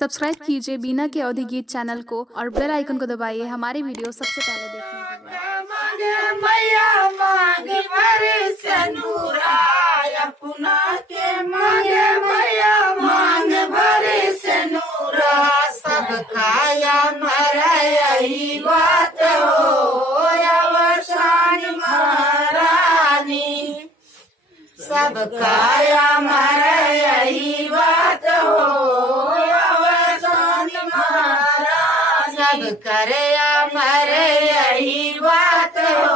Subscribe कीजिए बीना के अवधि गीत चैनल को और बेल आइकन को दबाइए हमारी वीडियो सबसे पहले देखने के लिए। मांगे मैया मांगे भरे सनूरा पुना के मांगे मैया मांगे भरे सनूरा सब खाया मरा यही बात हो अवसान महारानी सब खाया मरा यही बात हो अवसान महारानी सब करे मरे यही बात हो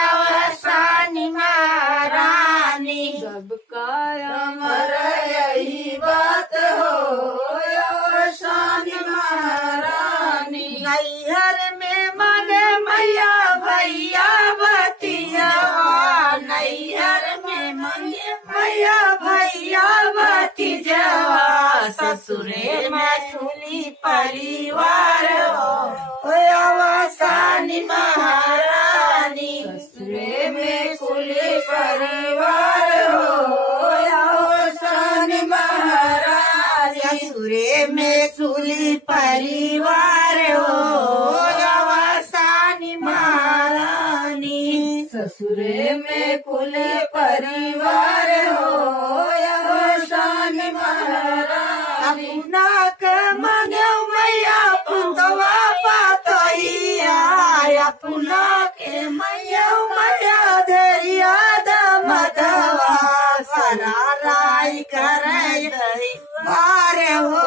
अवसान महारानी सबका अमर यही बात हो अवसान महारानी नैहर में मांगे मैया भैया बतिया नैहर में मांगे मैया भैया बतिया ससुरे में सुनी परिवार हो अवसान महारानी ससुरे में कुली परिवार हो अवसान महारानी ससुरे में कुली परिवार हो अवसान महारानी ससुरे में कुली परिवार हो अवसान महारानी अपना के मांगे मैया पुतवा पातैया अपना के मैया मैया धैर्या दमदवा सराराई करे बार हो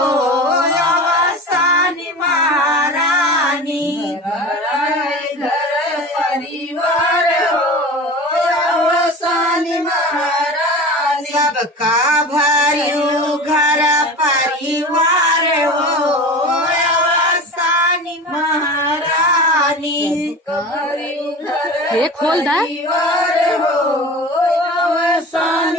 अवसान महारानी घर परिवार हो अवसान महारानी सबका भरियो घर परिवार हो अवसान महारानी खोल दा परिवार हो अवसान